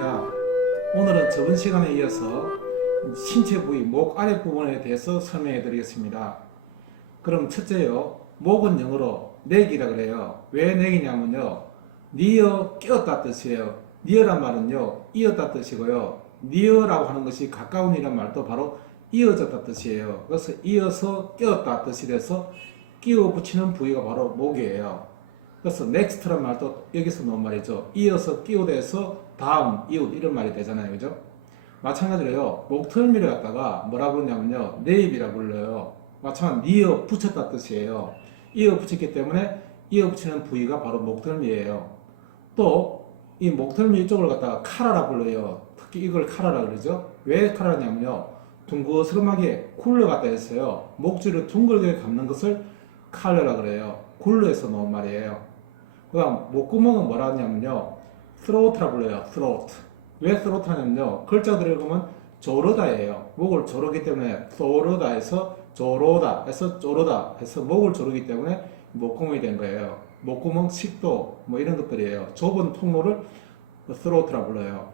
반갑습니다. 오늘은 저번 시간에 이어서 신체 부위 목 아랫부분에 대해서 설명해 드리겠습니다. 그럼 첫째요. 목은 영어로 neck이라 그래요. 왜 neck이냐면요. near 끼었다 뜻이에요. near란 말은요. 이었다 뜻이고요. near라고 하는 것이 가까운 이란 말도 바로 이어졌다 뜻이에요. 그래서 이어서 끼었다 뜻이 돼서 끼워 붙이는 부위가 바로 목이에요. 그래서 next란 말도 여기서 나온 말이죠. 이어서 끼워대서 다음, 이웃 이런 말이 되잖아요. 그죠? 마찬가지로요. 목덜미를 갖다가 뭐라 부르냐면요. 네입이라 불러요. 마찬가지로 이어 붙였다 뜻이에요. 이어 붙였기 때문에 이어 붙이는 부위가 바로 목덜미예요. 또 이 목덜미 이쪽을 갖다가 카라라 불러요. 특히 이걸 카라라 그러죠. 왜 카라냐면요. 둥그스름하게 쿨러 갖다 했어요. 목줄을 둥글게 감는 것을 칼러라 그래요. 쿨러에서 나온 말이에요. 그 다음 목구멍은 뭐라 하냐면요. throat라 불러요. throat. 왜 throat 하냐면요. 글자들을 보면 조르다예요. 목을 조르기 때문에 조르다에서 조르다 해서 조르다 해서 목을 조르기 때문에 목구멍이 된 거예요. 목구멍, 식도 뭐 이런 것들이에요. 좁은 통로를 throat라 불러요.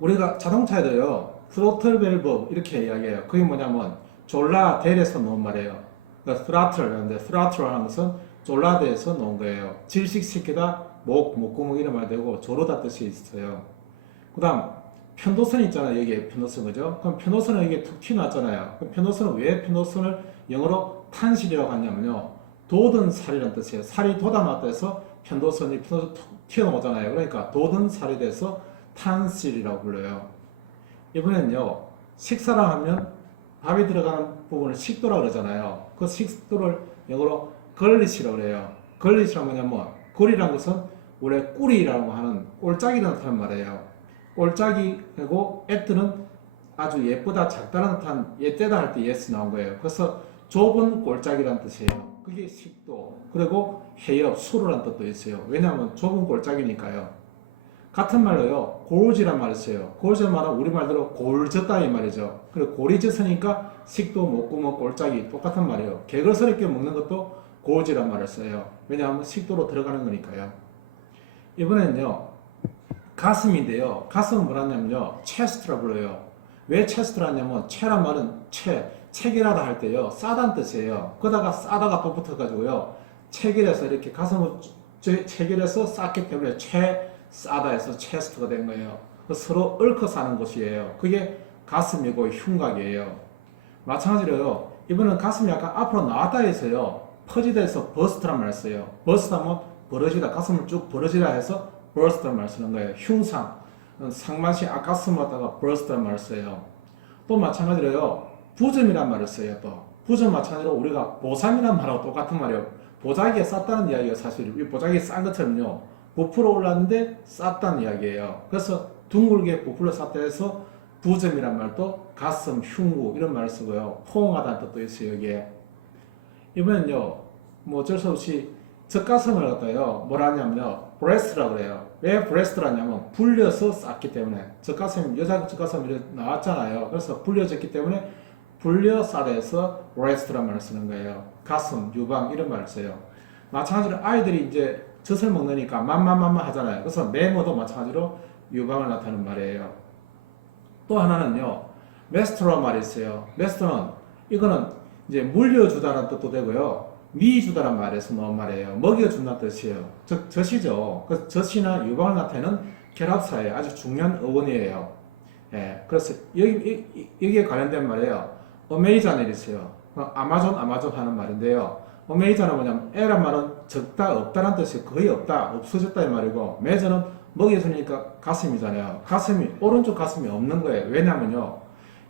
우리가 자동차에도요. throttle valve 이렇게 이야기해요. 그게 뭐냐면 졸라델에서 나온 말이에요. 그러니까 throttle 하는데 throttle 하는 것은 졸라대에서 나온 거예요. 질식시키다 목구멍 이런 말 되고 조르다 뜻이 있어요. 그 다음 편도선 있잖아요. 여기에 편도선 그죠? 그럼 편도선은 이게 툭 튀어나왔잖아요. 그럼 편도선은 왜 편도선을 영어로 탄실이라고 하냐면요. 돋은 살이라는 뜻이에요. 살이 돋아났다 해서 편도선이 툭 튀어나오잖아요. 그러니까 돋은 살이 돼서 탄실이라고 불러요. 이번엔요. 식사를 하면 밥이 들어가는 부분을 식도라고 그러잖아요. 그 식도를 영어로 걸리시라고 그래요. 걸리시라고 뭐냐면 걸이라는 것은 원래 꿀이라고 하는 꼴짝이라는 뜻한 말이에요. 꼴짝이고 애트는 아주 예쁘다 작다라는 뜻한 예때다 할 때 예스 나온 거예요. 그래서 좁은 꼴짝이라는 뜻이에요. 그게 식도 그리고 해엽 수로라는 뜻도 있어요. 왜냐하면 좁은 꼴짝이니까요. 같은 말로요. 골지란 말이 있어요. 골지란 말은 우리말대로 골졌다 이 말이죠. 그리고 골이 졌으니까 식도, 목구멍, 골짜기 똑같은 말이에요. 개걸스럽게 먹는 것도 골지란 말을 써요. 왜냐하면 식도로 들어가는 거니까요. 이번엔요. 가슴인데요. 가슴은 뭐라냐면요. 체스트라 불러요. 왜 체스트라 하냐면 체란 말은 체결하다 할 때요. 싸다는 뜻이에요. 그러다가 싸다가 또 붙어가지고요. 체결해서 이렇게 가슴을 체결해서 쌓기 때문에 싸다 해서 체스트가 된 거예요. 서로 얽혀 사는 곳이에요. 그게 가슴이고 흉곽이에요. 마찬가지로요. 이번엔 가슴이 약간 앞으로 나왔다 해서요. 퍼지다 해서 버스트란 말을 써요. 버스트하면 벌어지다, 가슴을 쭉 벌어지다 해서 버스트란 말을 쓰는 거예요. 흉상, 상반신 앞가슴 왔다가 버스트란 말을 써요. 또 마찬가지로요. 부점이란 말을 써요. 또 부점 마찬가지로 우리가 보상이란 말하고 똑같은 말이에요. 보자기에 쌌다는 이야기가 사실 이 보자기에 싼 것처럼요. 부풀어 올랐는데 쌌다는 이야기예요. 그래서 둥글게 부풀어 쌌다 해서 부점이란 말도 가슴, 흉부 이런 말을 쓰고요. 포옹하다는 뜻도 있어요. 여기에. 이번엔요. 뭐 어쩔 수 없이 젖가슴을 갖다요. 뭐라 하냐면요. 브레스트라고 그래요. 왜 브레스트라 하냐면 불려서 쌌기 때문에 젖가슴, 여자 젖가슴 이렇게 나왔잖아요. 그래서 불려졌기 때문에 불려 싸다 해서 브레스트란 말을 쓰는 거예요. 가슴, 유방 이런 말을 써요. 마찬가지로 아이들이 이제 젖을 먹으니까 맘맘맘마 하잖아요. 그래서 메모도 마찬가지로 유방을 나타내는 말이에요. 또 하나는요. 메스트로란 말이 있어요. 메스트는 이거는 이제 물려주다라는 뜻도 되고요. 미주다란 말에서 나온 말이에요. 먹여준다는 뜻이에요. 즉 젖이죠. 그 젖이나 유방을 나타내는 결합사예요. 아주 중요한 어원이에요. 예, 그래서 여기에 관련된 말이에요. 어메이자넬이 있어요. 아마존 하는 말인데요. 어메이자는 뭐냐면 에란 말은 적다 없다라는 뜻이 거의 없다 없어졌다 이 말이고 메저는 먹여주니까 가슴이잖아요. 가슴이 오른쪽 가슴이 없는 거예요. 왜냐면요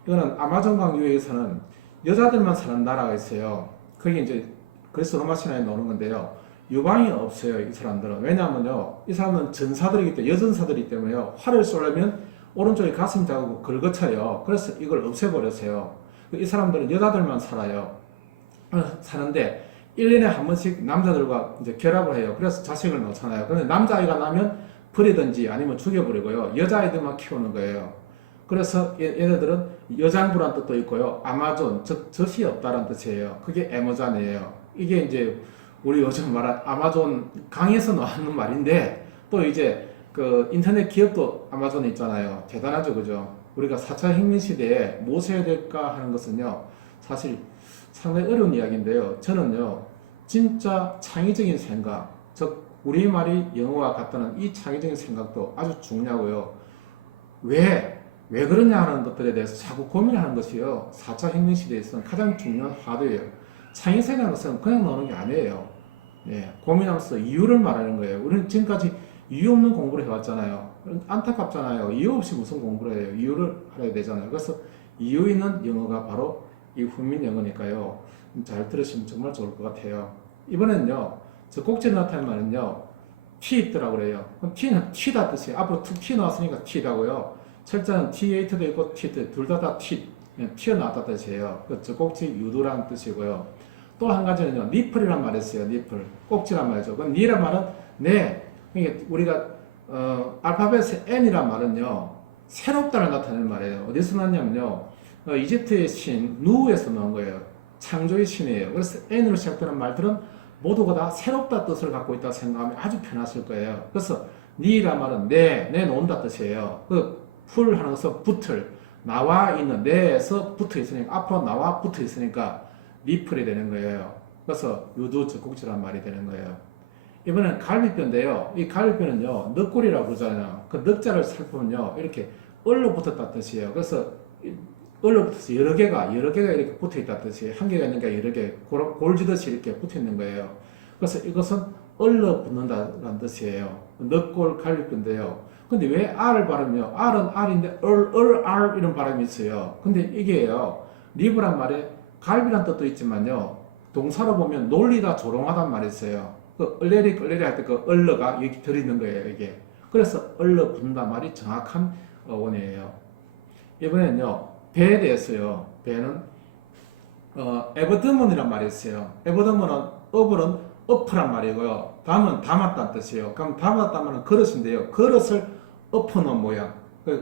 이거는 아마존 강유에서는 여자들만 사는 나라가 있어요. 그게 이제 그래서 로마 신화에 나오는 건데요. 유방이 없어요. 이 사람들은. 왜냐면요 이 사람은 전사들이기 때문에 여전사들이기 때문에요. 활을 쏘려면 오른쪽에 가슴이 자고 긁어차요. 그래서 이걸 없애버렸어요. 이 사람들은 여자들만 살아요. 사는데 1년에 한 번씩 남자들과 이제 결합을 해요. 그래서 자식을 낳잖아요. 그런데 남자아이가 나면 버리든지 아니면 죽여버리고요. 여자아이들만 키우는 거예요. 그래서 얘네들은 여장부란 뜻도 있고요. 아마존, 즉 젖이 없다는 뜻이에요. 그게 에머잔이에요. 이게 이제 우리 요즘 말한 아마존 강에서 나왔는 말인데 또 이제 그 인터넷 기업도 아마존 있잖아요. 대단하죠, 그죠? 우리가 4차 혁명 시대에 무엇 해야 될까 하는 것은요, 사실 상당히 어려운 이야기인데요. 저는요, 진짜 창의적인 생각, 즉 우리말이 영어와 같다는 이 창의적인 생각도 아주 중요하고요. 왜 그러냐 하는 것들에 대해서 자꾸 고민하는 것이요. 4차 혁명 시대에서는 가장 중요한 화두예요. 창의성이라는 것은 그냥 나오는 게 아니에요. 예, 고민하면서 이유를 말하는 거예요. 우리는 지금까지 이유 없는 공부를 해왔잖아요. 안타깝잖아요. 이유 없이 무슨 공부를 해요. 이유를 알아야 되잖아요. 그래서 이유 있는 영어가 바로 이 훈민 영어니까요. 잘 들으시면 정말 좋을 것 같아요. 이번엔요, 저 꼭지를 나타낸 말은요, T 있더라고 그래요. 그럼 T는 T다 뜻이에요. 앞으로 T 나왔으니까 T다고요. 철자는 T8도 있고 T도 있고 둘 다 T, 튀어나왔다 뜻이에요. 저 꼭지 유도라는 뜻이고요. 또 한 가지는요, 니플이란 말이 있어요. 니플. 꼭지란 말이죠. 그럼 니란 말은 네. 우리가 알파벳의 N이란 말은요, 새롭다를 나타내는 말이에요. 어디서 났냐면요, 이집트의 신 누에서 나온 거예요. 창조의 신이에요. 그래서 N으로 시작되는 말들은 모두가 다 새롭다 뜻을 갖고 있다 생각하면 아주 편하실 거예요. 그래서 니란 말은 내놓는다 뜻이에요. 그 풀하는 것은 붙을, 나와 있는 내에서 붙어 있으니까, 앞으로 나와 붙어 있으니까 니플이 되는 거예요. 그래서 유두 적국지란 말이 되는 거예요. 이번엔 갈비뼈인데요. 이 갈비뼈는요, 늑골이라고 그러잖아요. 그 늑자를 살펴보면요, 이렇게 얼로 뜻이에요. 그래서 얼로 붙어서 여러 개가 이렇게 붙어 있다 뜻이에요. 한 개가 있는 게 여러 개, 골지듯이 이렇게 붙어 있는 거예요. 그래서 이것은 얼러 붙는다는 뜻이에요. 늑골 갈비뼈인데요. 근데 왜 R을 발음해요? R은 R인데 R 이런 발음이 있어요. 근데 이게요, 리브란 말에 갈비란 뜻도 있지만요, 동사로 보면 놀리다, 조롱하단 말이 있어요. 그 얼레리 할 때 그 얼러가 여기 들어있는 거예요, 이게. 그래서 얼러 붙는다 말이 정확한 어원이에요. 이번엔요, 배에 대해서요. 배는 에버드먼이란 말이 있어요. 에버드먼은 업은 엎으란 말이고요. 담은 담았다는 뜻이에요. 그럼 담았다면 그릇인데요. 그릇을 엎어놓은 모양.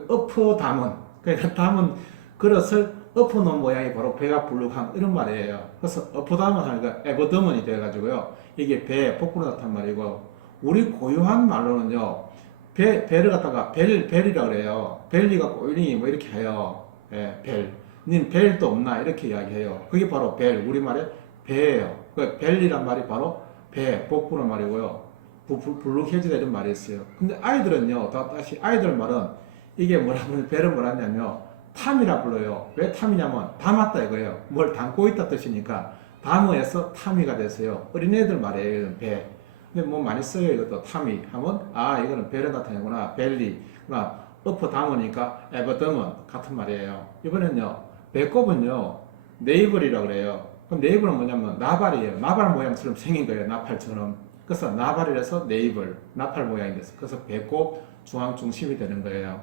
엎어 담은. 그러니까 담은 그릇을 엎어놓은 모양이 바로 배가 불룩한 이런 말이에요. 그래서 엎어 담은 하니까 에버드먼이 돼가지고요. 이게 배, 복부로 나타난 말이고, 우리 고유한 말로는요, 배를 갖다가 벨이라고 그래요. 벨리가 꼬이니 뭐 이렇게 해요. 예, 벨. 닌 벨도 없나 이렇게 이야기해요. 그게 바로 벨, 우리말의 배예요. 그 벨이란 말이 바로 배, 복부란 말이고요. 불룩해지다 이런 말이 있어요. 근데 아이들은요, 다시 아이들 말은 이게 뭐라고, 배를 뭐라 하냐면 탐이라 불러요. 왜 탐이냐면 담았다 이거예요. 뭘 담고 있다 뜻이니까 담어에서 탐이가 됐어요. 어린애들 말이에요, 배. 근데 뭐 많이 써요, 이것도 탐이 하면, 아, 이거는 배를 나타내구나, 벨리. 엎어 담으니까 에버덤은 같은 말이에요. 이번엔요, 배꼽은요, 네이블이라고 그래요. 그럼 네이블은 뭐냐면 나발이에요. 나발 모양처럼 생긴 거예요, 나팔처럼. 그래서 나발이라서 네이블, 나팔 모양이 됐어요. 그래서 배꼽 중앙 중심이 되는 거예요.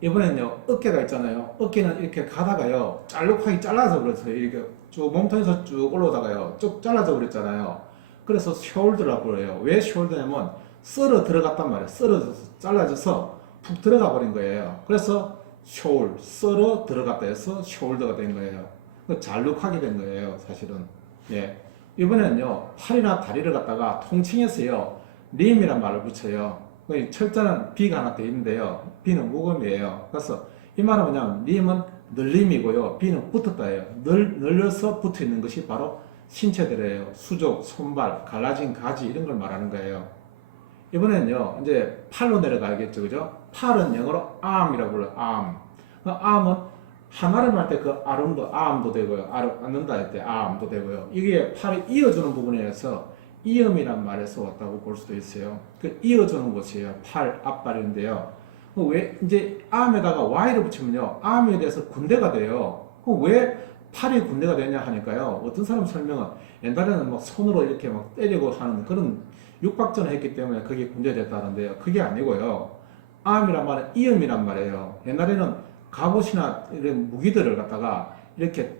이번엔요, 어깨가 있잖아요. 어깨는 이렇게 가다가요, 짤록하게 잘라서 그렇어요. 이렇게 쭉 몸통에서 쭉 올라오다가요, 쭉 잘라져 버렸잖아요. 그래서 숄더라고 그래요. 왜 숄더냐면 썰어 들어갔단 말이에요. 썰어져서 잘라져서 푹 들어가 버린 거예요. 그래서 썰어 들어갔다 해서 숄더가 된 거예요. 잘록하게 된 거예요, 사실은. 예. 이번에는요, 팔이나 다리를 갖다가 통칭해서요, 림이란 말을 붙여요. 철자는 B가 하나 더 있는데요. B는 무음이에요. 그래서 이 말은 뭐냐면, 림은 늘림이고요. B는 붙었다예요. 늘려서 붙어 있는 것이 바로 신체들이에요. 수족, 손발, 갈라진 가지 이런 걸 말하는 거예요. 이번에는요, 이제 팔로 내려가겠죠, 그죠? 팔은 영어로 arm이라고 불러요. arm. 그 arm은 하나를 할 때 그 arm도 되고요. 앉는다 할 때 arm도 되고요. 이게 팔이 이어주는 부분에서 이음이란 말에서 왔다고 볼 수도 있어요. 그 이어주는 곳이에요. 팔, 앞발인데요. 왜 이제 arm에다가 y를 붙이면요, arm에 대해서 군대가 돼요. 왜 팔이 군대가 되냐 하니까요. 어떤 사람 설명은 옛날에는 막 손으로 이렇게 막 때리고 하는 그런 육박전을 했기 때문에 그게 군대가 됐다는데요. 그게 아니고요. arm이란 말은 이음이란 말이에요. 옛날에는 갑옷이나 이런 무기들을 갖다가 이렇게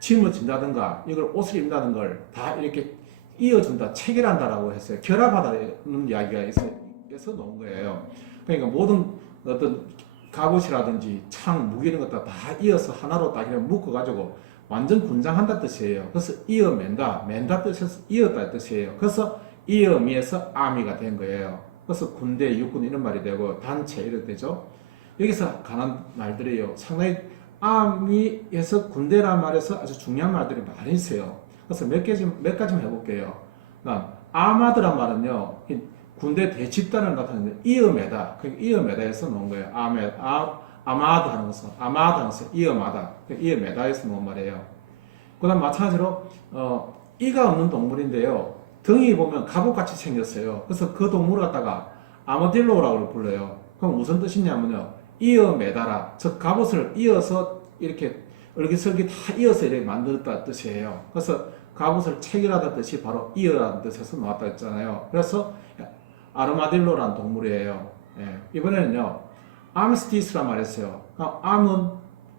짊어진다든가 이걸 옷을 입는다는 걸 다 이렇게 이어준다, 체결한다라고 했어요. 결합하다는 이야기가 있어서 놓은 거예요. 그러니까 모든 어떤 갑옷이라든지 창, 무기 이런 것들 다 이어서 하나로 딱 이렇게 묶어가지고 완전 군장한다 뜻이에요. 그래서 이어맨다 뜻에서 이었다 뜻이에요. 그래서 이어미에서 아미가 된 거예요. 그래서 군대, 육군 이런 말이 되고 단체 이렇게 되죠. 여기서 가는 말들이에요. 상당히 아미에서 군대라는 말에서 아주 중요한 말들이 많이 있어요. 그래서 몇 가지만 해볼게요. 아마드란 말은요, 군대 대집단을 나타내는 이어메다, 이어메다에서 나온 거예요. 아마드 하는 것은, 아마드 하는 것은 이어마다, 이어메다에서 나온 말이에요. 그 다음 마찬가지로, 이가 없는 동물인데요. 등이 보면 갑옷같이 생겼어요. 그래서 그 동물을 갖다가 아마딜로라고 불러요. 그럼 무슨 뜻이냐면요. 이어매달아. 즉, 갑옷을 이어서 이렇게 얼기설기 다 이어서 이렇게 만들었다 뜻이에요. 그래서 갑옷을 체결하다 뜻이 바로 이어라는 뜻에서 나왔다 했잖아요. 그래서 아르마딜로라는 동물이에요. 예. 이번에는요, 암스티스란 말했어요. 암은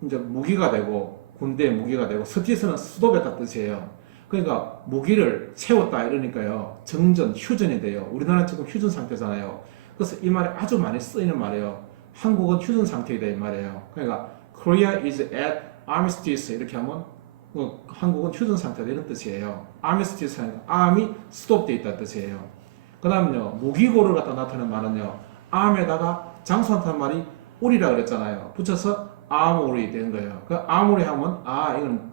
이제 무기가 되고, 군대의 무기가 되고, 스티스는 수도배다 뜻이에요. 그러니까 무기를 세웠다 이러니까요, 정전, 휴전이 돼요. 우리나라 지금 휴전 상태잖아요. 그래서 이 말이 아주 많이 쓰이는 말이에요. 한국은 휴전 상태이다 이 말이에요. 그러니까 Korea is at armistice 이렇게 하면 한국은 휴전 상태다 이런 뜻이에요. armistice 하니까 arm이 스톱되어 있다는 뜻이에요. 그 다음요, 무기고를 갖다 나타내는 말은요, arm에다가 장수한다는 말이 우리라 그랬잖아요. 붙여서 armory 되는 거예요. 그 armory 하면 이건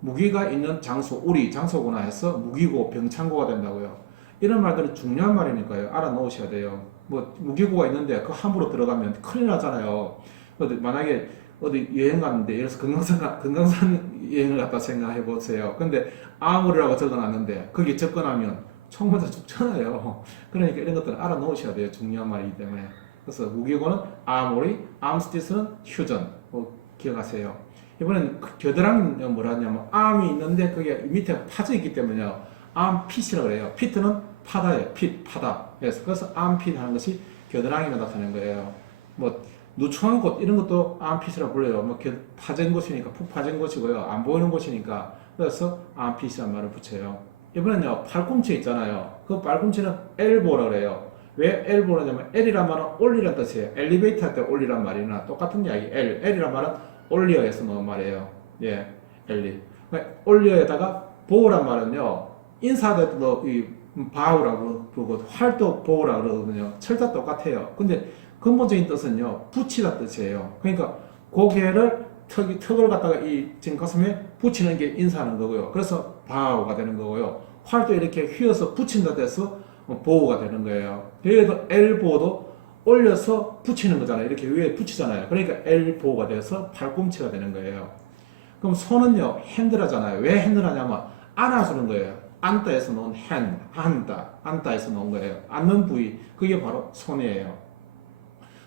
무기가 있는 장소, 우리 장소구나 해서 무기고 병창고가 된다고요. 이런 말들은 중요한 말이니까요. 알아놓으셔야 돼요. 뭐 무기고가 있는데 그 함부로 들어가면 큰일 나잖아요. 만약에 어디 여행 갔는데 예를 들어서 금강산 여행을 갔다 생각해 보세요. 근데 아무리라고 적어놨는데 거기 접근하면 총 맞아 죽잖아요. 그러니까 이런 것들은 알아놓으셔야 돼요. 중요한 말이기 때문에. 그래서 무기고는 아모리, 암스티스는 휴전. 기억하세요. 이번엔 겨드랑이 뭐라 하냐면 암이 있는데 그게 밑에 파져 있기 때문에요. 암핏이라고 그래요. 피트는 파다예요. 파다. 그래서 암핏 하는 것이 겨드랑이가 나타낸 거예요. 뭐 누추한 곳 이런 것도 암핏이라고 불러요. 뭐 파진 곳이니까 푹 파진 곳이고요. 안 보이는 곳이니까 그래서 암핏이라는 말을 붙여요. 이번엔요, 팔꿈치 있잖아요. 그 팔꿈치는 엘보라고 그래요. 왜 엘보라냐면 L이란 말은 올리란 뜻이에요. 엘리베이터 할 때 올리란 말이나 똑같은 이야기. L이란 말은 올리어에서 나온 말이에요. 예, 엘리. 올리어에다가 보우란 말은요, 인사할 때도 이 바우라고 부르고 활도 보우라고 그러거든요. 철자 똑같아요. 근데 근본적인 뜻은요, 붙이다 뜻이에요. 그러니까 고개를 턱을 갖다가 이 지금 가슴에 붙이는 게 인사하는 거고요. 그래서 바우가 되는 거고요. 활도 이렇게 휘어서 붙인다 돼서 보우가 되는 거예요. 여기도 엘보도 올려서 붙이는 거잖아요. 이렇게 위에 붙이잖아요. 그러니까 엘보가 돼서 팔꿈치가 되는 거예요. 그럼 손은요, 핸들하잖아요. 왜 핸들하냐면 안아주는 거예요. 안다에서 나온 안다에서 나온 거예요. 앉는 부위, 그게 바로 손이에요.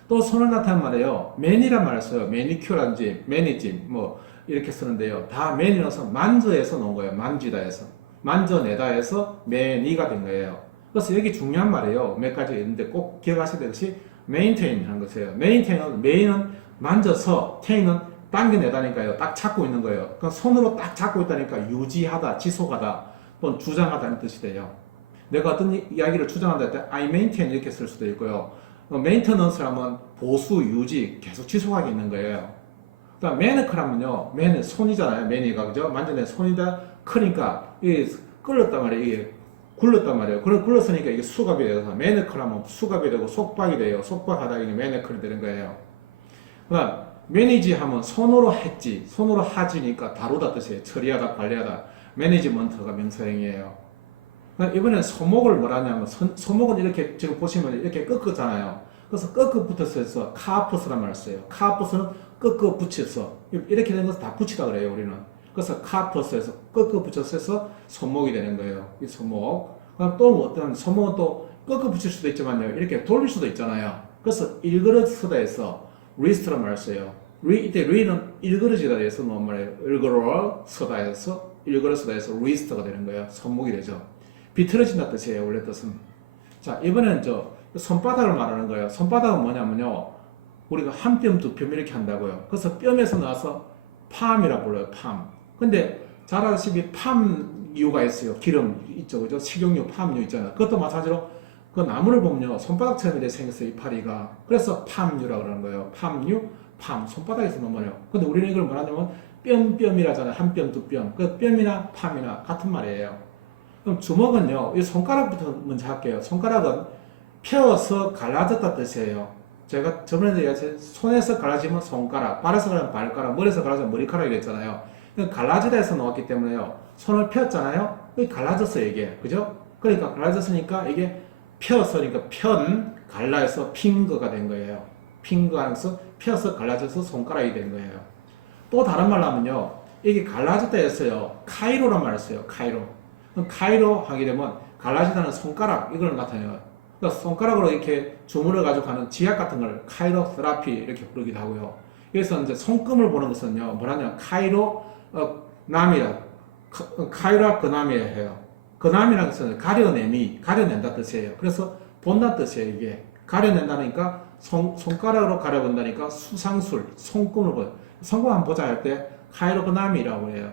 또 손을 나타낸 말이에요. 맨이란 말을 써요. 매니큐어란지, 매니짐, 뭐 이렇게 쓰는데요. 다 맨이라서 만져에서 나온 거예요. 만지다에서. 만져내다에서 매니가 된 거예요. 그래서 여기 중요한 말이에요. 몇 가지 있는데 꼭 기억하셔야 될 것이 메인테인 하는 것이에요. 메인은 만져서, 테인은 당겨내다니까요. 딱 잡고 있는 거예요. 그러니까 손으로 딱 잡고 있다니까 유지하다, 지속하다, 또는 주장하다는 뜻이 돼요. 내가 어떤 이야기를 주장한다 할 때 I maintain 이렇게 쓸 수도 있고요. 메인터넌스 하면 보수, 유지, 계속 지속하게 있는 거예요. 그다음 매너크라면요. 매너 손이잖아요. 매니가 그죠? 만져내 손이다 크니까 이게 끌렸단 말이에요. 이게 굴렀단 말이에요. 그래 굴렀으니까 이게 수갑이 돼서 매너크라면 수갑이 되고 속박이 돼요. 속박하다 이게 매너크이 되는 거예요. 그다음 매니지 하면 손으로 했지, 손으로 하지니까 다루다 뜻이에요. 처리하다, 관리하다. 매니지먼트가 명사형이에요. 이번엔 소목을 뭐라 하냐면 소목은 이렇게 지금 보시면 이렇게 꺾었잖아요. 그래서 꺾어 붙어서 해서 카푸스란 말을 써요. 카푸스는 꺾어 붙여서 이렇게 된 것을 다 붙이다 그래요 우리는. 그래서 카푸스에서 꺾어 붙여서 해서 소목이 되는 거예요. 이 소목. 그럼 또 어떤 소목은 또 꺾어 붙일 수도 있지만요. 이렇게 돌릴 수도 있잖아요. 그래서 일그릇 서다 해서 리스트란 말을 써요. 이때 리는 일그릇이다 해서 놓은 말이에요. 일그릇 서다 해서 일그릇 서다 해서 리스트가 되는 거예요. 소목이 되죠. 비틀어진다 뜻이에요. 원래 뜻은. 자, 이번엔 손바닥을 말하는 거예요. 손바닥은 뭐냐면요. 우리가 한 뼘, 두 뼘 이렇게 한다고요. 그래서 뼘에서 나와서 팜이라고 불러요. 팜. 근데 잘 아시다시피 팜유가 있어요. 기름 있죠. 그죠? 식용유, 팜유 있잖아요. 그것도 마찬가지로 그 나무를 보면요. 손바닥처럼 이렇게 생겼어요. 이파리가. 그래서 팜유라고 그러는 거예요. 팜유, 팜. 손바닥에서 넘어요. 근데 우리는 이걸 뭐라냐면 뼘뼘이라잖아요. 한 뼘, 두 뼘. 그 뼘이나 팜이나 같은 말이에요. 그럼 주먹은요, 이 손가락부터 먼저 할게요. 손가락은 펴서 갈라졌다 뜻이에요. 제가 저번에도 얘기했어요. 손에서 갈라지면 손가락, 발에서 갈라지면 발가락, 머리에서 갈라지면 머리카락 이랬잖아요. 갈라지다 해서 나왔기 때문에요. 손을 폈잖아요. 갈라졌어요, 이게. 그죠? 그러니까 갈라졌으니까 이게 펴서, 그러니까 갈라서 핑거가 된 거예요. 핑거 하면서 펴서 갈라져서 손가락이 된 거예요. 또 다른 말로 하면요. 이게 갈라졌다 했어요. 카이로란 말을 써요. 카이로. 그럼 카이로 하게 되면 갈라지다는 손가락, 이걸 나타내요. 그러니까 손가락으로 이렇게 주물러 가지고 가는 지압 같은 걸 카이로 테라피 이렇게 부르기도 하고요. 그래서 이제 손금을 보는 것은요, 뭐라냐, 카이로 남이라, 카이로 그남이라 해요. 그남이라는 것은 가려낸다 뜻이에요. 그래서 본다 뜻이에요, 이게. 가려낸다니까 손가락으로 가려본다니까 수상술, 손금을 보여. 손금 한번 보자 할 때 카이로 그남이라고 해요.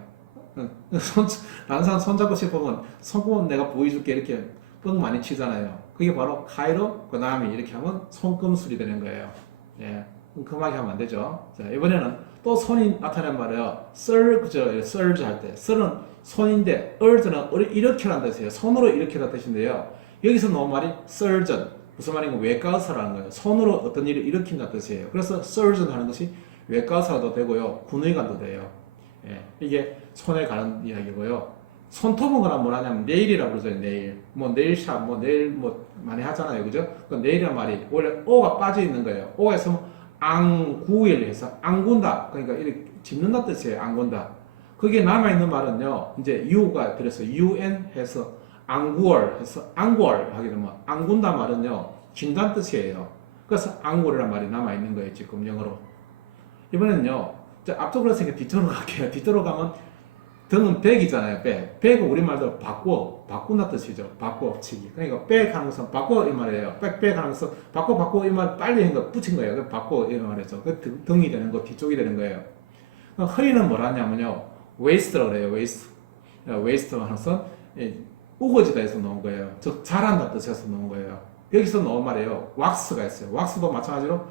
다른 사람 손잡고 싶으면 손금은 내가 보여줄게 이렇게 뻥 많이 치잖아요. 그게 바로 카이로 그나미 이렇게 하면 손금술이 되는 거예요. 예, 금하게 하면 안 되죠. 자, 이번에는 또 손이 나타난 말이에요. 그죠? 썰즈 할 때. 썰은 손인데, 얼즈는 이렇게라는 뜻이에요. 손으로 이렇게라는 뜻인데요. 여기서 나온 말이 surgeon. 무슨 말인가? 외과 의사라는 거예요. 손으로 어떤 일을 일으킨다는 뜻이에요. 그래서 surgeon 하는 것이 외과 의사도 되고요. 군의관도 돼요. 예, 이게 손에 관한 이야기고요. 손톱은 그럼 뭐라냐면 네일이라고 그러죠. 네일. 뭐 네일샵, 뭐 네일 뭐 많이 하잖아요. 그죠? 그 네일이란 말이 원래 오가 빠져 있는 거예요. 오가 있으면 앙구일 해서 앙군다. 그러니까 이렇게 짚는다 뜻이에요. 앙군다. 그게 남아 있는 말은요. 이제 u가 들어서 un 해서 앙구얼 해서 앙구얼 하게 되면 앙군다 말은요. 진단 뜻이에요. 그래서 앙구얼이란 말이 남아 있는 거예요. 지금 영어로. 이번에는요. 앞쪽으로 했으니까 뒤쪽으로 갈게요. 뒤쪽으로 가면 등은 백이잖아요. 백은 우리말로 바꾼다 뜻이죠. 바꿔치기. 그러니까 백 하는 것은 바꿔 이 말이에요. 백 하는 것은 바꿔 이 말 빨리 한 거 붙인 거예요. 그 바꿔 이 말이죠. 그 등이 되는 거, 뒤쪽이 되는 거예요. 허리는 뭐라 하냐면요. 웨이스트라고 그래요. 웨이스트 하는 것은 우거지다 해서 놓은 거예요. 즉 잘한다 뜻에서 놓은 거예요. 여기서 놓은 말이에요. 왁스가 있어요. 왁스도 마찬가지로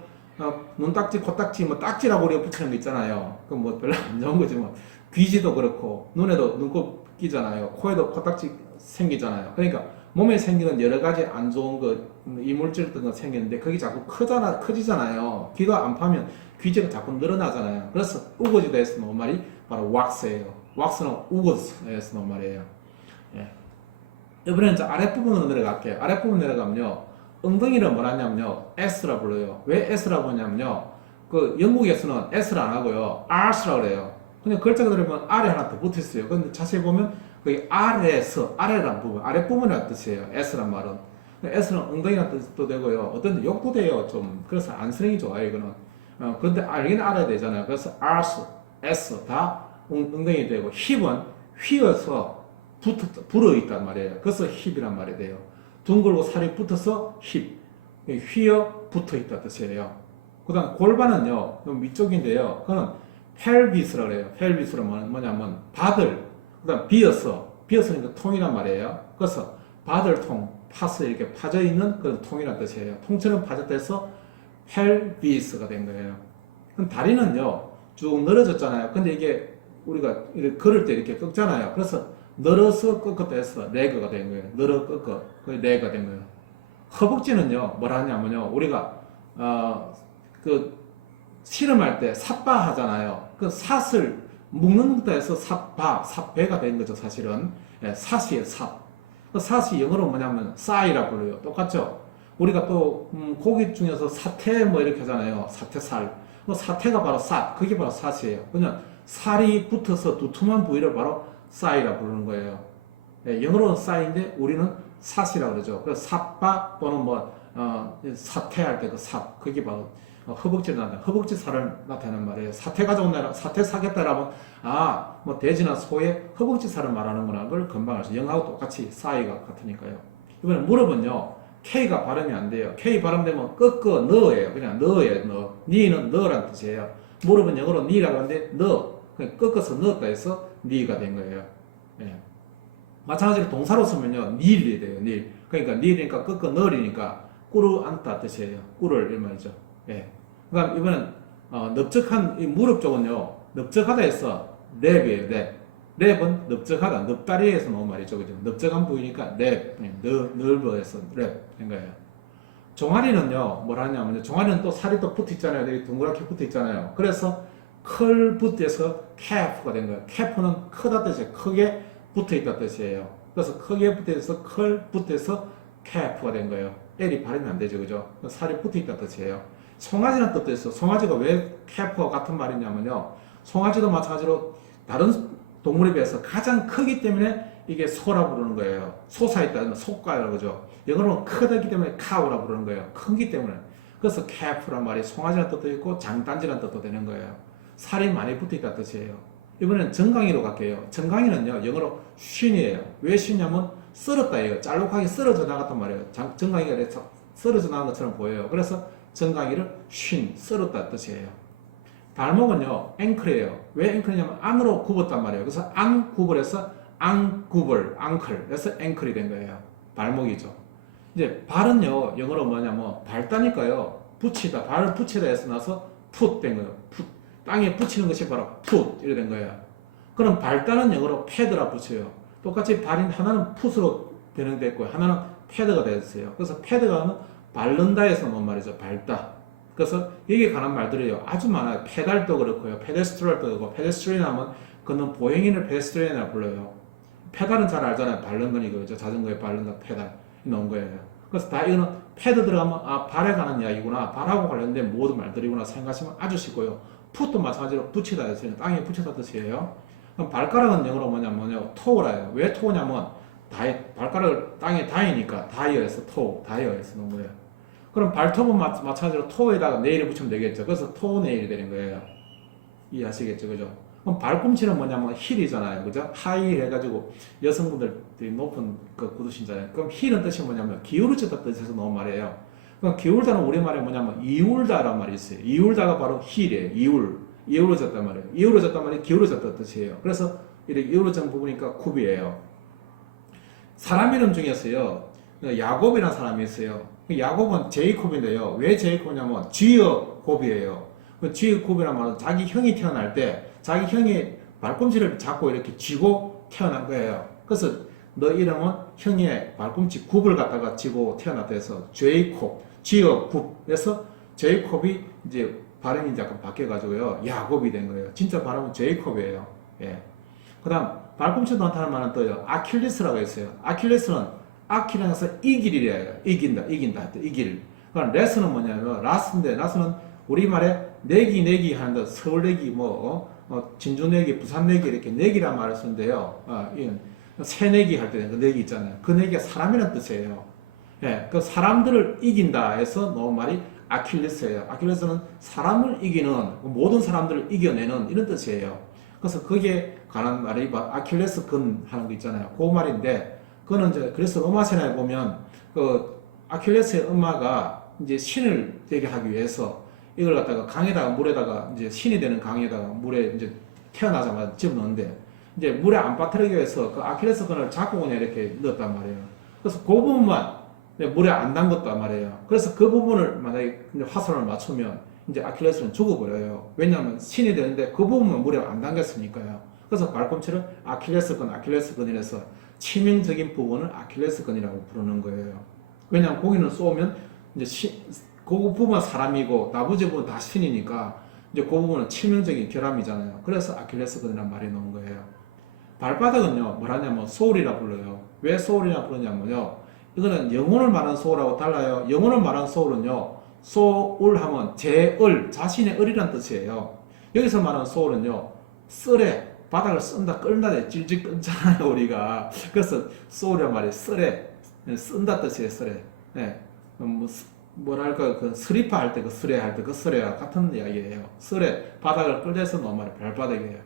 눈딱지, 코딱지, 뭐 딱지라고 우리가 붙이는 거 있잖아요. 그건 뭐 별로 안 좋은 거지 뭐. 귀지도 그렇고 눈에도 눈곱 끼잖아요. 코에도 코딱지 생기잖아요. 그러니까 몸에 생기는 여러 가지 안 좋은 거 이물질 같은 거 생기는데 그게 자꾸 커지잖아요. 귀가 안 파면 귀지가 자꾸 늘어나잖아요. 그래서 우거지다에서 놓은 말이 바로 왁스예요. 왁스는 우거지에서 놓은 말이에요. 예. 이번에는 이제 아랫부분으로 내려갈게요. 아랫부분 내려가면요. 엉덩이를 뭐라 하냐면요. S라 불러요. 왜 S라 부르냐면요. 그 영국에서는 S를 안 하고요. R스라 그래요. 근데 글자가 들으면 아래 하나 더 붙어 있어요. 근데 자세히 보면 그게 아래란 부분, 아랫부분이라는 뜻이에요. S란 말은. S는 엉덩이라는 뜻도 되고요. 어떤 데 욕도 돼요. 좀. 그래서 안 쓰는 게 좋아요. 이거는. 그런데 알긴 알아야 되잖아요. 그래서 S 다 엉덩이 되고 힙은 휘어서 불어 있단 말이에요. 그래서 힙이란 말이 돼요. 둥글고 살이 붙어서 힙. 휘어 붙어 있다 뜻이에요. 그 다음 골반은요. 위쪽인데요. 그거는 펠비스라고 해요. 펠비스는 뭐냐면 바들, 그 다음 비어서니까 통이란 말이에요. 그래서 바들통, 파스 이렇게 파져 있는 그런 통이란 뜻이에요. 통째로 파졌다 해서 펠비스가 된 거예요. 그럼 다리는요, 쭉 늘어졌잖아요. 근데 이게 우리가 이렇게 걸을 때 이렇게 꺾잖아요. 그래서 늘어서 꺾었다 해서 레그가 된 거예요. 늘어 꺾어, 그 레그가 된 거예요. 허벅지는요, 뭐라 하냐면요, 우리가, 씨름할 때 삿바 하잖아요. 그 삿을 묶는 것도 해서 삿배가 된 거죠, 사실은. 예, 삿이에요, 삿. 그 삿이 영어로 뭐냐면 싸이라 불러요. 똑같죠? 우리가 또 고기 중에서 사태 뭐 이렇게 하잖아요. 사태살. 그 사태가 바로 삿. 그게 바로 삿이에요. 그냥 살이 붙어서 두툼한 부위를 바로 싸이라 부르는 거예요. 예, 영어로는 싸인데 우리는 삿이라 그러죠. 그 삿바 또는 사태할 때 그 삿. 그게 바로 허벅지를 나타내는, 허벅지 살을 나타내는 말이에요. 사태 가져온 나라, 사태 사겠다라면, 뭐 돼지나 소의 허벅지 살을 말하는구나. 그걸 금방 알죠. 영하고 똑같이 사이가 같으니까요. 이번에 무릎은요, K가 발음이 안 돼요. K 발음되면 꺾어, 너예요. 그냥 너예요, 너. 니는 너란 뜻이에요. 무릎은 영어로 니라고 하는데, 너. 그냥 꺾어서 넣었다 해서 니가 된 거예요. 예. 마찬가지로 동사로 쓰면요, 닐이 돼요, 닐. 그러니까 닐이니까 꺾어 넣으니까 꿇어 앉다 뜻이에요. 꿇을 이 말이죠. 예. 그다음 이번엔 넓적한 이 무릎 쪽은요, 넓적하다 해서 랩이에요. 랩은 넓적하다, 넓다리에서 나온 말이죠, 그죠? 넓적한 부위니까 랩, 넓어해서 랩인 거예요. 종아리는요, 뭐라냐면요. 종아리는 또 살이 또 붙어 있잖아요. 여기 동그랗게 붙어 있잖아요. 그래서 클 붙어서 calf가 된 거예요. calf는 크다 뜻이에요. 크게 붙어 있다 뜻이에요. 그래서 크게 붙어 있어서 클 붙어서 calf가 된 거예요. L이 발음이 안 되죠. 그죠? 살이 붙어 있다 뜻이에요. 송아지는 뜻도 있어. 송아지가 왜 calf와 같은 말이냐면요. 송아지도 마찬가지로 다른 동물에 비해서 가장 크기 때문에 이게 소라 부르는 거예요. 솟아있다는 속가라고 그러죠. 영어로는 크다기 때문에 cow라 부르는 거예요. 크기 때문에. 그래서 calf란 말이 송아지라는 뜻도 있고 장단지라는 뜻도 되는 거예요. 살이 많이 붙어있다는 뜻이에요. 이번엔 정강이로 갈게요. 정강이는요, 영어로 쉰이에요. 왜 쉰냐면 썰었다 이거 짤록하게 썰어져 나갔단 말이에요. 정강이가 썰어져 나간 것처럼 보여요. 그래서 정강이를 쉰, 썰었다 뜻이에요. 발목은요, 앵클이에요. 왜 앵클이냐면 안으로 굽었단 말이에요. 그래서 안 구벌해서 앙구벌, 앙클. 그래서 앵클이 된 거예요. 발목이죠. 이제 발은요, 영어로 뭐냐면 밟다니까요. 붙이다, 발을 붙이다 해서 나서 풋 된 거예요. 풋. 땅에 붙이는 것이 바로 풋 이렇게 된 거예요. 그럼 발단은 영어로 패드라 붙여요. 똑같이 발인 하나는 풋으로 변형됐고 하나는 패드가 됐어요. 그래서 패드가 밟는다 해서 뭔 말이죠. 밟다. 그래서 여기에 관한 말들이요. 아주 많아요. 페달도 그렇고요. 페데스트랄도 그렇고 페데스트리안 하면 그는 보행인을 페데스트리안이라고 불러요. 페달은 잘 알잖아요. 밟는 거니까 그죠. 자전거에 밟는다 페달 넣은 거예요. 그래서 다 이거는 패드 들어가면 아 발에 관한 이야기구나. 발하고 관련된 모든 말들이구나 생각하시면 아주 쉽고요. 풋도 마찬가지로 붙이다 해서 땅에 붙이다 뜻이에요. 그럼 발가락은 영어로 뭐냐면요. 토우라요. 왜 토우냐면 발가락을 땅에 다이니까 다이어에서 토우, 다이어에서 놓은 거예요. 그럼 발톱은 마찬가지로 토에다가 네일을 붙이면 되겠죠. 그래서 토 네일이 되는 거예요. 이해하시겠죠, 그죠? 그럼 발꿈치는 뭐냐면 힐이잖아요, 그죠? 하이 해가지고 여성분들이 높은 그 구두 신잖아요. 그럼 힐은 뜻이 뭐냐면 기울어졌다 뜻에서 나온 말이에요. 그럼 기울다는 우리말에 뭐냐면 이울다란 말이 있어요. 이울다가 바로 힐이에요. 이울어졌단 말이에요. 이울어졌단 말이 기울어졌다 뜻이에요. 그래서 이렇게 이울어진 부분이니까 굽이에요. 사람 이름 중에서요, 야곱이라는 사람이 있어요. 야곱은 제이콥인데요. 왜 제이콥이냐면 쥐어곱이에요. 그 쥐어곱이란 말은 자기 형이 태어날 때 자기 형이 발꿈치를 잡고 이렇게 쥐고 태어난 거예요. 그래서 너 이름은 형의 발꿈치 굽을 갖다가 쥐고 태어났다 해서 제이콥, 쥐어굽. 그래서 제이콥이 이제 발음이 약간 바뀌어가지고요. 야곱이 된 거예요. 진짜 발음은 제이콥이에요. 예. 그 다음 발꿈치도 나타나는 말은 또요. 아킬레스라고 했어요. 아킬레스는 아키라서 이길이래요. 이긴다. 이길. 그럼 레스는 뭐냐면 라스인데 라스는 우리말에 내기 하는데 서울 내기 진주 내기, 부산 내기 이렇게 내기란 말을 쓰는데요. 새 내기 할 때 그 내기 있잖아요. 그 내기가 사람이라는 뜻이에요. 예, 그 사람들을 이긴다 해서 놓은 말이 아킬레스예요. 아킬레스는 사람을 이기는 모든 사람들을 이겨내는 이런 뜻이에요. 그래서 거기에 관한 말이 아킬레스 근 하는 거 있잖아요. 그 말인데. 그거는 이제 그래서 로마 신화에 보면 그 아킬레스의 엄마가 이제 신을 되게 하기 위해서 이걸 갖다가 강에다가 물에다가 이제 신이 되는 강에다가 물에 이제 태어나자마자 집어넣는데 이제 물에 안 빠뜨리기 위해서 그 아킬레스 건을 잡고 그냥 이렇게 넣었단 말이에요. 그래서 그 부분만 물에 안 담궜단 말이에요. 그래서 그 부분을 만약에 화살을 맞추면 이제 아킬레스는 죽어버려요. 왜냐하면 신이 되는데 그 부분만 물에 안 담겼으니까요. 그래서 발꿈치를 아킬레스건이라서 치명적인 부분을 아킬레스건이라고 부르는 거예요. 왜냐하면 거기는 쏘면 이제 그 부분은 사람이고 나머지 부분은 다 신이니까 이제 그 부분은 치명적인 결함이잖아요. 그래서 아킬레스건이라는 말이 나온 거예요. 발바닥은요 뭐라냐면 소울이라 불러요. 왜 소울이라 부르냐면요. 이거는 영혼을 말하는 소울하고 달라요. 영혼을 말하는 소울은요. 소울 하면 제을, 자신의 을이란 뜻이에요. 여기서 말하는 소울은요. 썰에 바닥을 쓴다, 끓는다, 질질 끓잖아요, 우리가. 그래서 소울이란 말이 썰에, 쓴다 뜻이에요, 썰에. 네. 뭐랄까, 그 스리파 할 때, 그 쓰레 할 때, 그 쓰레와 같은 이야기예요. 썰에 바닥을 끌대서 놓은 말이 발바닥이에요.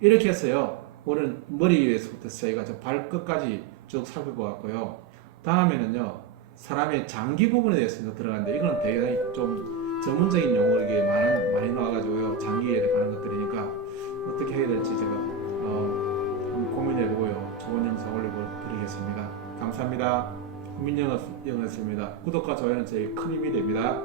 이렇게 해서요, 우리는 머리 위에서부터 저희가 저 발끝까지 쭉 살펴보았고요. 다음에는요, 사람의 장기 부분에 대해서 들어가는데, 이건 되게 좀 전문적인 용어가 많이 나와가지고요, 장기에 관한 것들이니까, 어떻게 해야 될지 제가 한번 고민해보고요. 좋은 영상 올려드리겠습니다. 감사합니다. 국민영어였습니다. 구독과 좋아요는 저희 큰 힘이 됩니다.